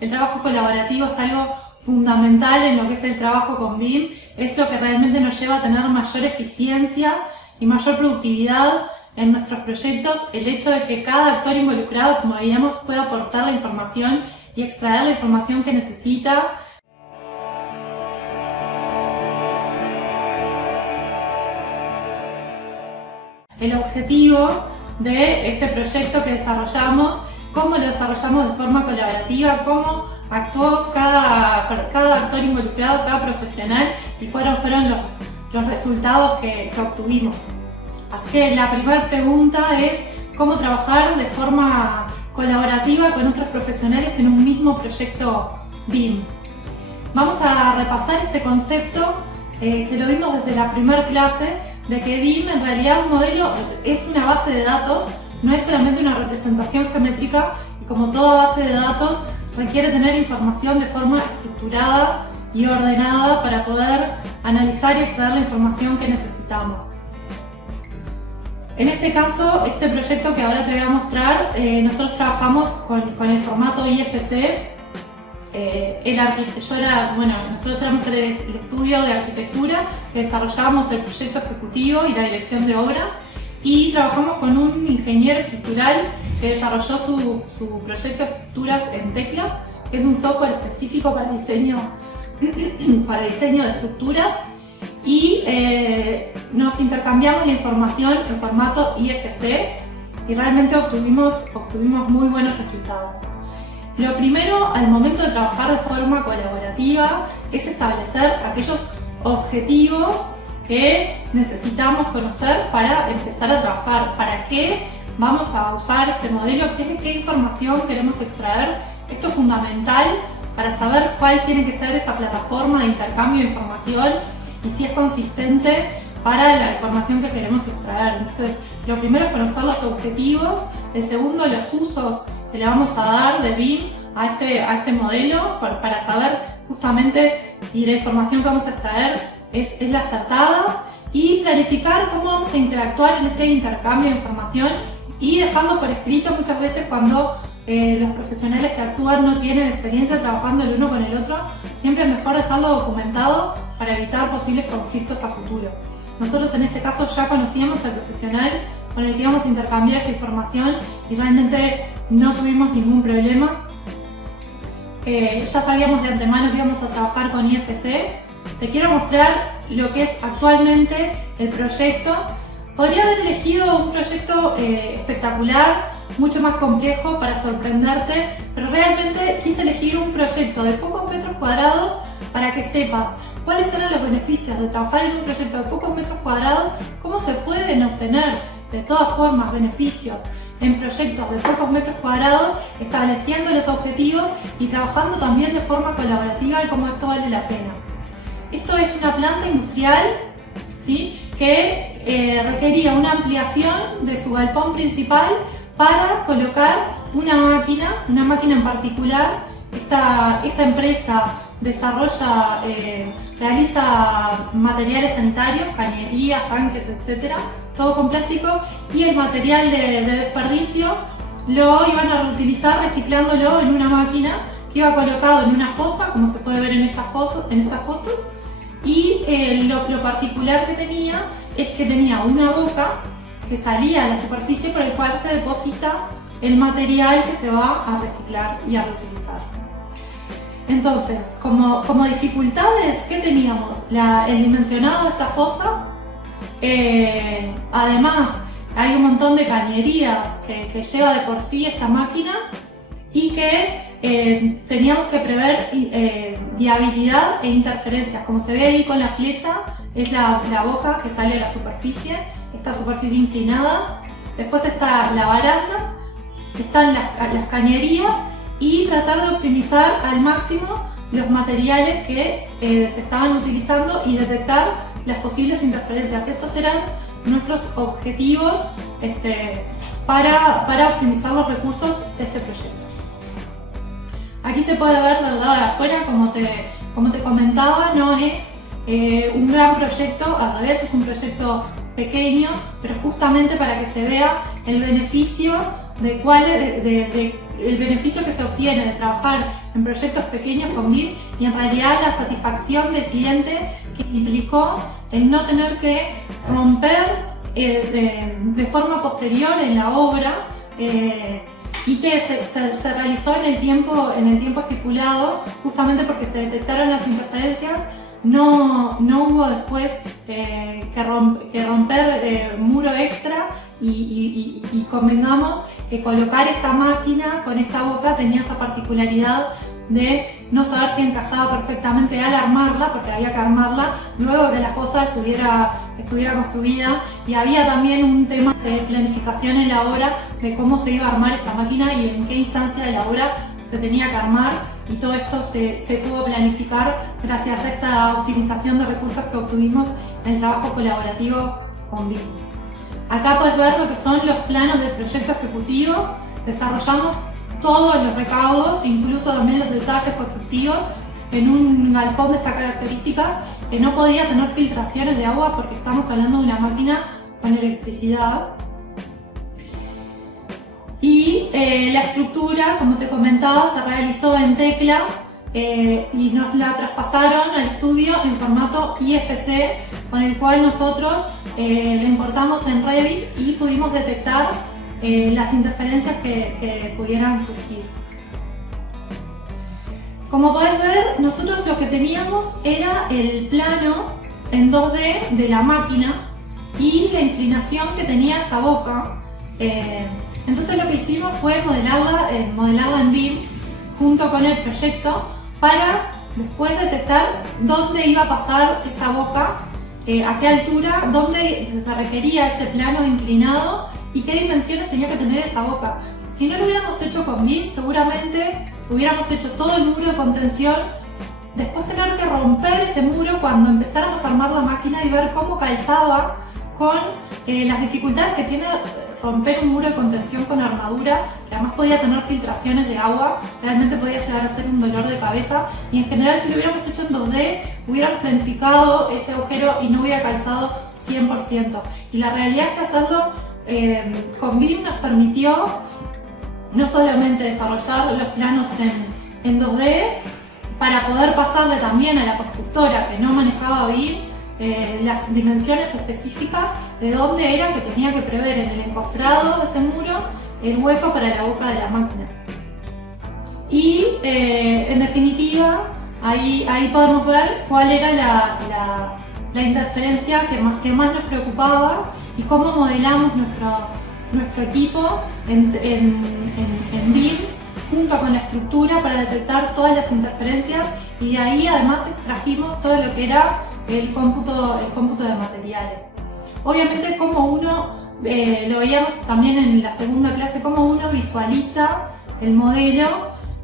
el trabajo colaborativo es algo fundamental en lo que es el trabajo con BIM, es lo que realmente nos lleva a tener mayor eficiencia y mayor productividad en nuestros proyectos, el hecho de que cada actor involucrado, como veíamos, pueda aportar la información y extraer la información que necesita. El objetivo de este proyecto que desarrollamos, cómo lo desarrollamos de forma colaborativa, cómo actuó cada actor involucrado, cada profesional y cuáles fueron los resultados que obtuvimos. Así que la primera pregunta es cómo trabajar de forma colaborativa con otros profesionales en un mismo proyecto BIM. Vamos a repasar este concepto que lo vimos desde la primera clase, de que BIM en realidad un modelo es una base de datos, no es solamente una representación geométrica, y como toda base de datos requiere tener información de forma estructurada y ordenada para poder analizar y extraer la información que necesitamos. En este caso, este proyecto que ahora te voy a mostrar, nosotros trabajamos con el formato IFC. Nosotros éramos el estudio de arquitectura que desarrollábamos el proyecto ejecutivo y la dirección de obra, y trabajamos con un ingeniero estructural que desarrolló su proyecto de estructuras en Tecla, que es un software específico para diseño de estructuras, y nos intercambiamos la información en formato IFC y realmente obtuvimos muy buenos resultados. Lo primero, al momento de trabajar de forma colaborativa, es establecer aquellos objetivos que necesitamos conocer para empezar a trabajar. ¿Para qué vamos a usar este modelo? ¿Qué información queremos extraer? Esto es fundamental para saber cuál tiene que ser esa plataforma de intercambio de información y si es consistente para la información que queremos extraer. Entonces, lo primero es conocer los objetivos, el segundo, los usos que le vamos a dar de BIM a este modelo para saber justamente si la información que vamos a extraer es la acertada, y planificar cómo vamos a interactuar en este intercambio de información y dejarlo por escrito. Muchas veces cuando los profesionales que actúan no tienen experiencia trabajando el uno con el otro, siempre es mejor dejarlo documentado para evitar posibles conflictos a futuro. Nosotros en este caso ya conocíamos al profesional con el que íbamos a intercambiar esta información y realmente no tuvimos ningún problema. Ya sabíamos de antemano que íbamos a trabajar con IFC. Te quiero mostrar lo que es actualmente el proyecto. Podría haber elegido un proyecto espectacular, mucho más complejo para sorprenderte, pero realmente quise elegir un proyecto de pocos metros cuadrados para que sepas cuáles eran los beneficios de trabajar en un proyecto de pocos metros cuadrados, cómo se pueden obtener de todas formas beneficios en proyectos de pocos metros cuadrados, estableciendo los objetivos y trabajando también de forma colaborativa, y cómo esto vale la pena. Esto es una planta industrial, ¿sí?, que requería una ampliación de su galpón principal para colocar una máquina en particular. Esta empresa realiza materiales sanitarios, cañerías, tanques, etc., todo con plástico, y el material de desperdicio lo iban a reutilizar reciclándolo en una máquina que iba colocado en una fosa, como se puede ver en estas fotos, y lo particular que tenía es que tenía una boca que salía a la superficie por el cual se deposita el material que se va a reciclar y a reutilizar. Entonces, como dificultades, ¿qué teníamos? El dimensionado de esta fosa. Además, hay un montón de cañerías que lleva de por sí esta máquina, y que teníamos que prever viabilidad e interferencias. Como se ve ahí con la flecha, es la boca que sale a la superficie, esta superficie inclinada. Después está la baranda, están las cañerías, y tratar de optimizar al máximo los materiales que se estaban utilizando y detectar las posibles interferencias. Estos eran nuestros objetivos para optimizar los recursos de este proyecto. Aquí se puede ver del lado de afuera, como te comentaba, no es un gran proyecto, al revés, es un proyecto pequeño, pero justamente para que se vea el beneficio de el beneficio que se obtiene de trabajar en proyectos pequeños con BIM y en realidad la satisfacción del cliente que implicó el no tener que romper de forma posterior en la obra y que se realizó en el tiempo estipulado, justamente porque se detectaron las interferencias. No hubo después que romper muro extra y convengamos que colocar esta máquina con esta boca tenía esa particularidad de no saber si encajaba perfectamente al armarla, porque había que armarla luego que la fosa estuviera construida, y había también un tema de planificación en la obra de cómo se iba a armar esta máquina y en qué instancia de la obra se tenía que armar, y todo esto se pudo planificar gracias a esta optimización de recursos que obtuvimos en el trabajo colaborativo con BIM. Acá puedes ver lo que son los planos del proyecto ejecutivo. Desarrollamos todos los recaudos, incluso también los detalles constructivos, en un galpón de estas características que no podía tener filtraciones de agua porque estamos hablando de una máquina con electricidad. Y la estructura, como te comentaba, se realizó en tecla y nos la traspasaron al estudio en formato IFC, con el cual nosotros la importamos en Revit y pudimos detectar las interferencias que pudieran surgir. Como podés ver, nosotros lo que teníamos era el plano en 2D de la máquina y la inclinación que tenía esa boca. Entonces lo que hicimos fue modelarla en BIM junto con el proyecto para después detectar dónde iba a pasar esa boca, a qué altura, dónde se requería ese plano inclinado y qué dimensiones tenía que tener esa boca. Si no lo hubiéramos hecho con BIM, seguramente hubiéramos hecho todo el muro de contención, después tener que romper ese muro cuando empezáramos a armar la máquina y ver cómo calzaba con las dificultades que tiene romper un muro de contención con armadura, que además podía tener filtraciones de agua, realmente podía llegar a ser un dolor de cabeza, y en general si lo hubiéramos hecho en 2D, hubiéramos planificado ese agujero y no hubiera calzado 100%. Y la realidad es que hacerlo con BIM nos permitió no solamente desarrollar los planos en 2D, para poder pasarle también a la constructora que no manejaba BIM las dimensiones específicas de dónde era que tenía que prever en el encofrado de ese muro el hueco para la boca de la máquina. Y en definitiva, ahí podemos ver cuál era la interferencia que más nos preocupaba y cómo modelamos nuestro equipo en BIM junto con la estructura para detectar todas las interferencias, y de ahí además extrajimos todo lo que era el cómputo de materiales. Obviamente, como uno, lo veíamos también en la segunda clase, cómo uno visualiza el modelo,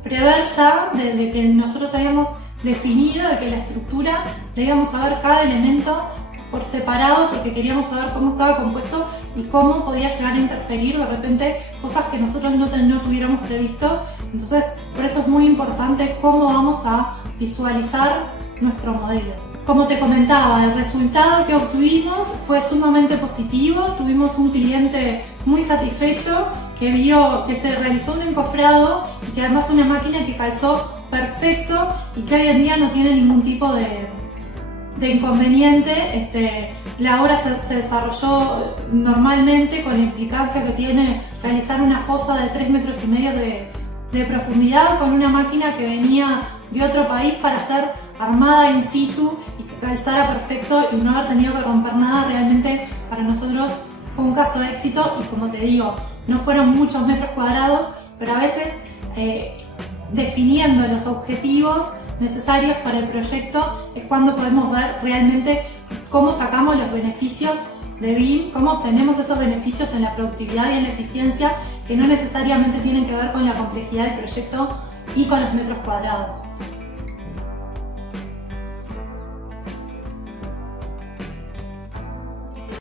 prever ya desde que nosotros habíamos definido de que la estructura le íbamos a ver cada elemento por separado, porque queríamos saber cómo estaba compuesto y cómo podía llegar a interferir de repente cosas que nosotros no tuviéramos previsto. Entonces, por eso es muy importante cómo vamos a visualizar nuestro modelo. Como te comentaba, el resultado que obtuvimos fue sumamente positivo. Tuvimos un cliente muy satisfecho que vio que se realizó un encofrado y que además una máquina que calzó perfecto y que hoy en día no tiene ningún tipo de inconveniente. La obra se desarrolló normalmente, con la implicancia que tiene realizar una fosa de 3,5 metros de profundidad con una máquina que venía de otro país para ser armada in situ y que calzara perfecto y no haber tenido que romper nada. Realmente para nosotros fue un caso de éxito, y como te digo, no fueron muchos metros cuadrados, pero a veces definiendo los objetivos necesarios para el proyecto es cuando podemos ver realmente cómo sacamos los beneficios de BIM, cómo obtenemos esos beneficios en la productividad y en la eficiencia, que no necesariamente tienen que ver con la complejidad del proyecto y con los metros cuadrados.